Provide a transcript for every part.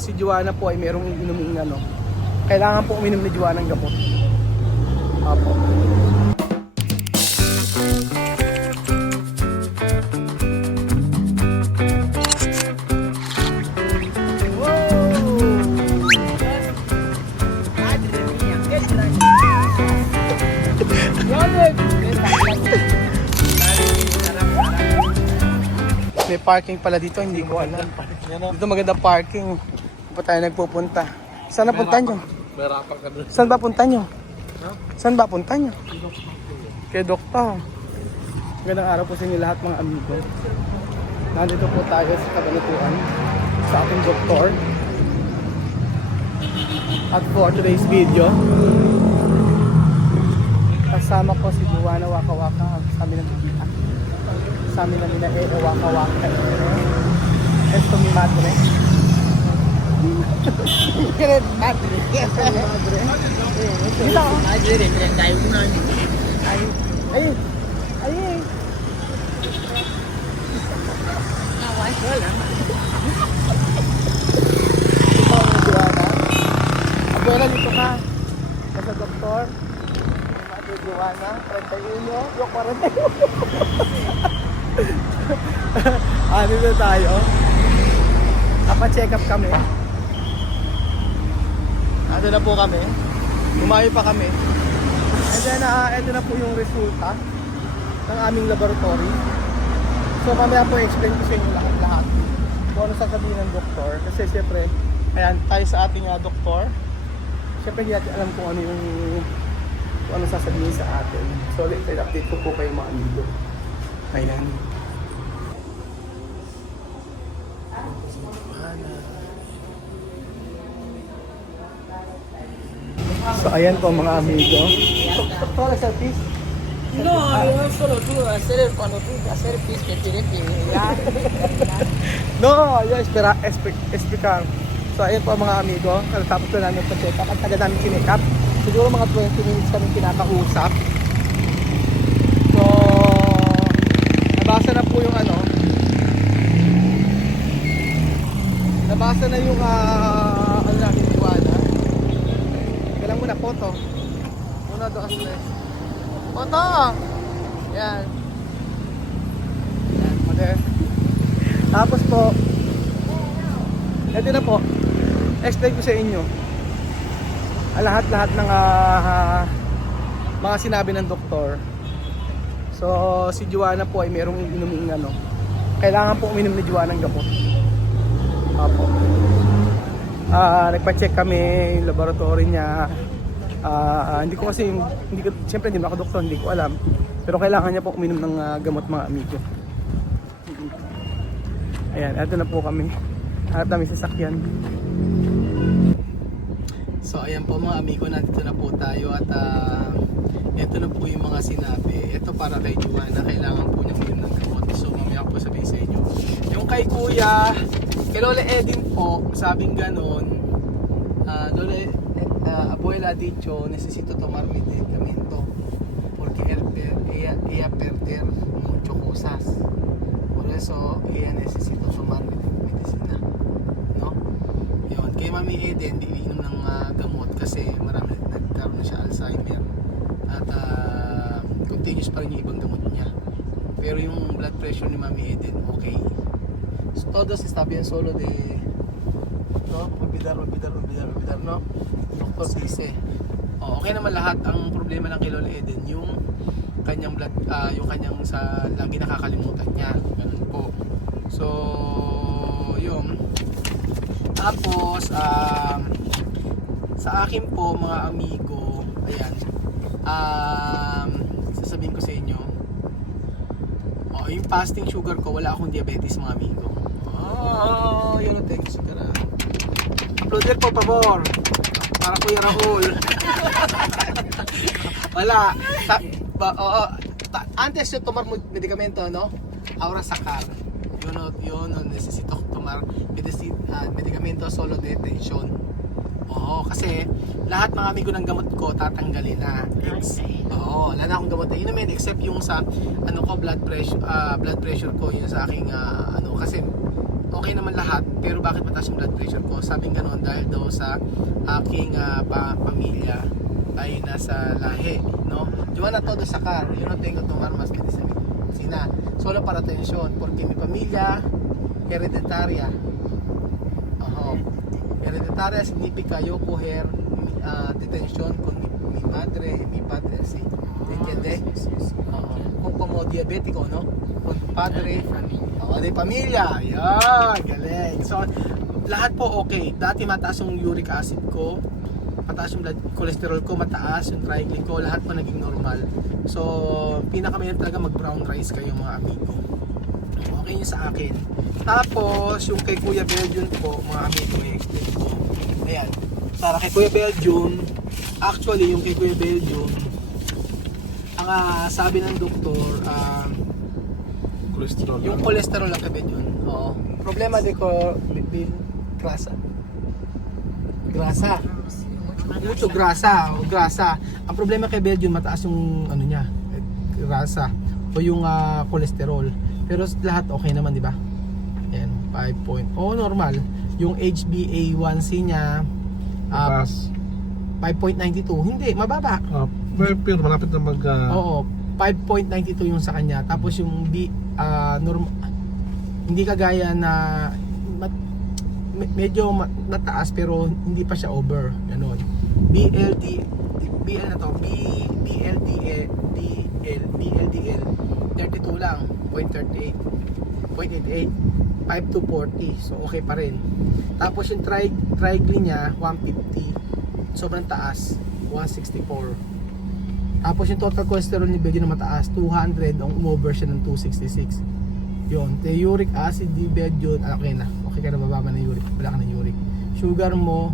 si Joanna po ay merong inuming ano. Kailangan po uminom ni Joanna ng gamot. Apo. May parking pala dito, hindi ko alam. Dito maganda parking. Pa tayo nagpupunta. Saan na punta nyo? Saan ba punta nyo? Saan ba punta nyo? Kay doktor. Magandang araw po sa inyo lahat mga amigo. Nandito po tayo sa kabanatuan sa ating doktor. At for today's video, kasama ko si Joanna Waka Waka. Sabi ng bibita. Sabi na nila Waka Waka. Esto mi madre. Kaya madre. Madre. Dito. Madre, 31 años. Ay. Ay. Ay. Away wala. Joanna. Abuela dito ka. Sa doktor. Madre Joanna, 31, yung 41. Ano na tayo? Napa-check up kami. Ito na po kami. Kumain pa kami. And then, ito na po yung resulta ng aming laboratory. So, mamaya po explain ko sa inyo lahat kung ano sasabihin ng doktor. Kasi siyempre, ayan, tayo sa ating doktor. Siyempre, hindi natin alam kung ano yung kung ano sasabihin sa atin. So, later update ko po kayo mga amigo. Ayan. So, ayan po mga amigo. Doctor, service? No, yo solo tú hacer el cuando tú hacer el pis que tiene que ya. No, yo explicar. So, ayan po mga amigo. Tapos na namin pa-check up. At taga namin chinek up. Siguro mga 20 minutes kami kinakausap. So, nabasa na po yung ano. Nabasa na yung ano namin Joanna. Kailang muna photo. Una, dos, tres. Photo! Yan. Yan, model. Tapos po, ito na po. Explain ko sa inyo. Lahat-lahat ng mga sinabi ng doktor. So, si Joanna po ay merong inuming ano. Kailangan po uminom ni Joanna ng gamot. Apo. Nagpa-check kami yung laboratory niya. Hindi ko kasi, siyempre hindi ako doktor, hindi ko alam. Pero kailangan niya po uminom ng gamot mga amigo. Ayan, eto na po kami. At kami sasakyan. So ayan po mga amigo, nandito na po tayo at ito na po yung mga sinabi. Ito para kay Joanna, kailangan po niya uminom ng gamot. So mamaya po sabihin sa inyo. Yung kay Kuya, kay Lola Edin po, sabing ganon, Lola Abuela dicho, necesito tomar medicamento porque ella perder mucho cosas. Por eso ella necesito tomar medicina, no? Yun, kay Mami Eden, di inom ng gamot kasi marami nagkaroon na siya Alzheimer at continuous pa rin yung ibang gamot niya. Pero yung blood pressure ni Mami Eden, okay. So, todos está bien solo de no, olvidar, no? Doktor dice, okay naman lahat. Ang problema ng kay Lola Eden, yung kanyang blood, yung kanyang sa lagi nakakalimutan niya. Ganun po. So, yun. Tapos, sa akin po mga amigo, ayan, sasabihin ko sa inyo, yung fasting sugar ko, wala akong diabetes mga amigo. Yun ang thanks. Uploader po, favor. Para Kuya Raul. Wala. Antes de tomar medicamento, no? Ahora sacar. Yo no necesito tomar medicamento solo de tensión. Kasi lahat mga amigo ng gamot ko tatanggalin na. Wala na akong gamot na inumin except yung sa ano ko blood pressure ko, yun sa aking kasi okay naman lahat, pero bakit mataas yung blood pressure ko? Sabing ganoon dahil daw sa aking pamilya ay nasa lahi, no? Joanna, todo sacar, yo no tengo tomar más medicina. Solo para tensión, porque mi familia hereditaria. Ojo. Hereditaria significa yo coger detención con mi madre y mi padre, ¿sí? ¿Entiende? Como diabético, ¿no? Con tu padre, de pamilya. Yan, galing. So, lahat po okay. Dati mataas yung uric acid ko, mataas yung blood cholesterol ko, mataas yung triglyceride ko, lahat po naging normal. So, pinakamahirap talaga mag brown rice kayo mga amigo. Okay yun sa akin. Tapos, yung kay Kuya Belgium po, mga amigo, may explain ko. Ayan. Para kay Kuya Belgium, actually, yung kay Kuya Belgium, ang sabi ng doktor, Cholesterol. yung cholesterol lang kay Belgium. Oo. Problema de ko, grasa. Grasa. Mucho grasa, grasa. Ang problema kay Belgium, mataas yung ano niya, grasa o yung cholesterol. Pero lahat okay naman, di ba? Ayan, 5 normal. Yung HbA1c niya Taas. 5.92. Hindi, mababa. Pero malapit na mag... Oo, 5.92 yung sa kanya. Tapos yung hindi kagaya na medyo mataas pero hindi pa siya over, ganon. BLDL na to, BLDL 32 lang, 0.38, 0.88, 5 to 40, so okay pa rin. Tapos yung triglyceride niya 150, sobrang taas, 164. Tapos yung total cholesterol ni Belgium na mataas, 200, ang umover siya ng 266. Yun, the uric acid ni Belgium, okay na. Okay ka na, bababa na uric, wala ka na uric. Sugar mo,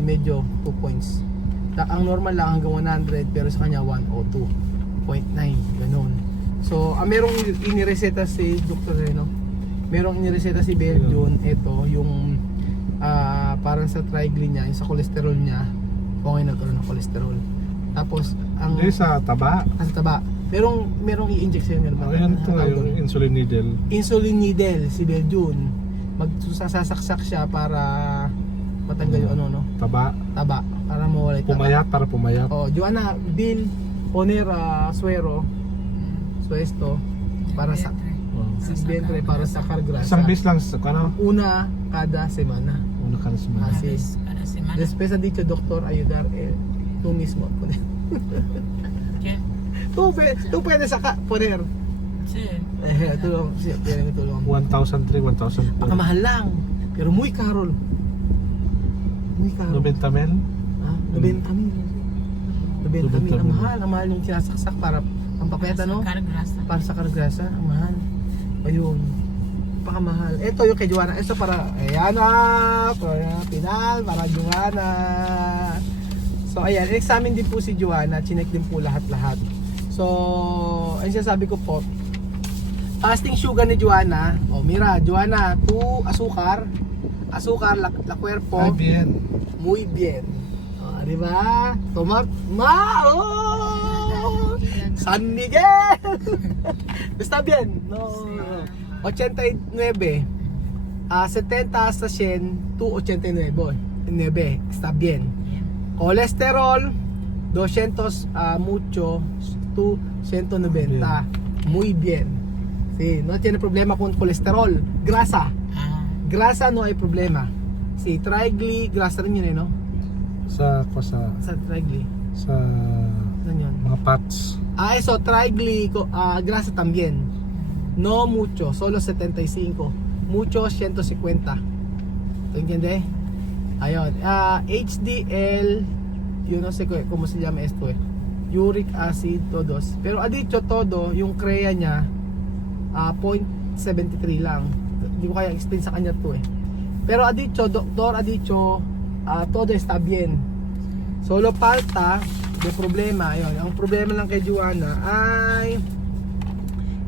medyo 2 points. Ang normal lang hanggang 100, pero sa kanya 102.9, ganun. So, merong inireseta si Dr. Reno. Merong inireseta si Belgium, ito, yung parang sa triglyceride niya, yung sa cholesterol niya, okay nagkaroon ng cholesterol. Tapos, ang... Hindi sa taba. Sa taba. Merong i-inject sa'yo nila. Ayan to, yung insulin needle. Insulin needle, si Belgium. Magsasaksak siya para matanggal yung ano, no? Taba. Taba. Para mawala yung taba. Pumayat, para pumayat. Oh, Joanna, Bill, poner, suero, suesto, para sa... Vientre, para sa cargrasa. Isang bis lang sa ano? Una kada semana. Una ka na semana. Así. Cada semana. Después ha dicho doctor ayudar tú mismo a poner. ¿Qué? Tú puedes poner. Sí. Tulong, siya, pwede tulong. 1,003, 1,004. Mahal lang, pero muy caro. Muy caro. 90 mil? 90 mil. 90 mil. Ang mahal yung sinasaksak para pampapeta, no? Sacar grasa. Para sa kargrasa, ang mahal. Ayun. Pakamahal. Ito yung kay Joanna. Ito para, ayan na. Para final, para Joanna. So, ayan. Examine din po si Joanna. Chinek din po lahat-lahat. So, ayun siya sabi ko po. Fasting sugar ni Joanna. O, mira, Joanna, 2 azúcar. Azúcar, la cuerpo. Ay, bien. Muy bien. O, di ba? Tomar. Oh! San Miguel. Está bien. No. 89. 70 hasta 100, 289. Está bien. Colesterol 200 mucho, 190. Muy bien. Sí, no tiene problema con colesterol. Grasa. Grasa no hay problema. Sí, triglyceride, grasa rin yun no? Sa Triglyceride. sa Ano yun? mga fats. Eso, triglyceride, grasa también. No mucho, solo 75. Mucho, 150. ¿Entiende? Ayun. HDL, yo no sé cómo se llama esto Uric acid, todos. Pero ha dicho todo, yung CREA niya, 0.73 lang. Hindi ko kaya explain sa kanya to Pero ha dicho, doktor ha dicho, todo está bien. Solo falta de problema. Ayun. Ang problema lang kay Joanna ay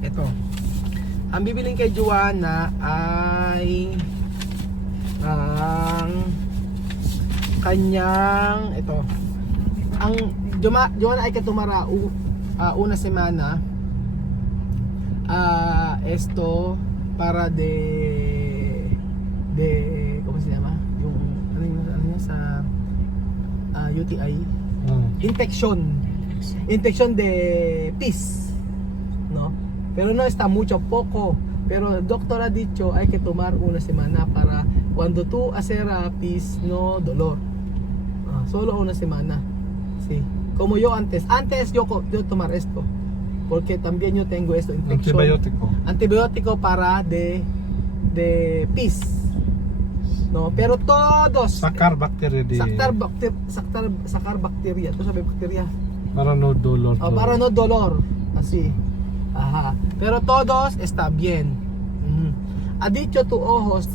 ito. Ang bibiling kay Joanna ay ang kanyang ito. Ang Joanna ay katumara una semana esto para de ¿cómo se llama? Yung, ano yun sa UTI? Infección de pis, ¿no? Pero no está mucho, poco. Pero el doctor ha dicho hay que tomar una semana para cuando tú hacer pis no dolor. Solo una semana. Sí. Como yo antes yo tomar esto. Porque también yo tengo esto, infección. Antibiótico para de pis. No, pero todos Sakar bacteria di. sakar bacteria. Ito sabi bacteria. Para no dolor. Para no dolor. Así. Ajá. Pero todos está bien. Ha dicho tu ojos,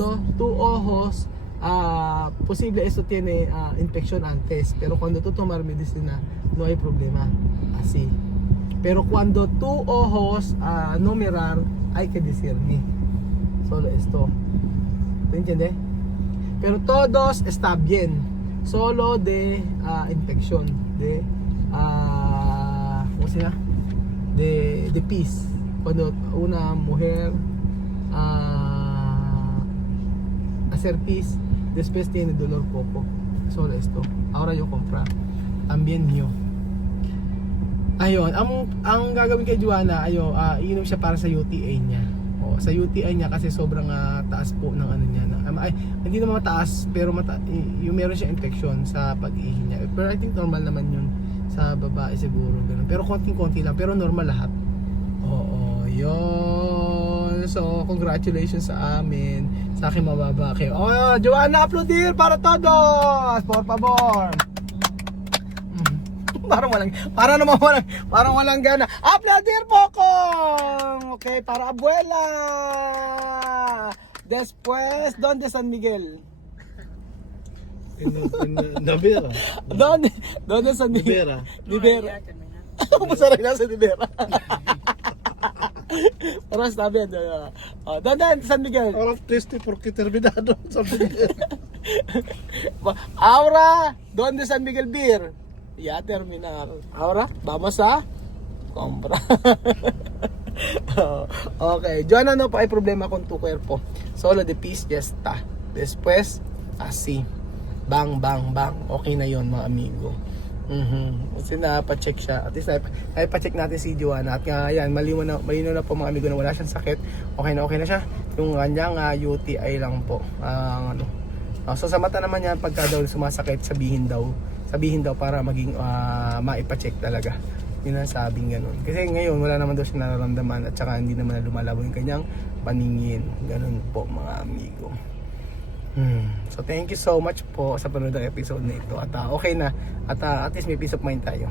posible esto tiene infección antes, pero cuando tú tomar medicina no hay problema. Así. Pero cuando tu ojos no mirar, hay que decirme. Solo esto. ¿Te entiendes? Pero todos está bien. Solo de infección. De ¿cómo se llama? De pis. Cuando una mujer hacer pis, después tiene dolor poco. Solo esto. Ahora yo comprar. También mío. Ayun, ang gagawin kay Joanna, iinom siya para sa UTI niya. Sa UTI niya kasi sobrang taas po ng ano niya. Hindi naman mataas, pero yung meron siya infection sa pag-ihi niya. Pero I think normal naman yun sa babae siguro. Ganun. Pero konting-konti lang, pero normal lahat. Oo, yun. So, congratulations sa amin. Sa akin mababa kayo. Joanna, aplaudir para todos! Por favor! Parang walang gana. Aplaudir po ko! Okay, para abuela! Después, ¿dónde San Miguel? Navera. ¿Dónde San Miguel? Libera. Masarap na sa Libera. Para está bien. ¿Dónde San Miguel? Ahora triste porque terminado San Miguel. Ahora, ¿dónde San Miguel Beer? Ya terminar. Ahora, vamos a compra. Okay, Joanna, no pa hay problema con tu cuerpo. Solo de pis, ya está. Después, así. Bang, bang, bang. Okay na yon mga amigo. Kasi napacheck siya. At least napacheck natin si Joanna. At nga yan, malinaw na po mga amigo na wala siyang sakit. Okay na siya. Yung kanyang UTI lang po. So sa mata naman yan, pagka daw sumasakit, sabihin daw para maging maipacheck talaga. Yun ang sabing ganun. Kasi ngayon wala naman daw siya nararamdaman at saka hindi naman na lumalabo yung kanyang paningin. Ganun po mga amigo. So thank you so much po sa panonood ng episode na ito. At okay na. At least may peace of mind tayo.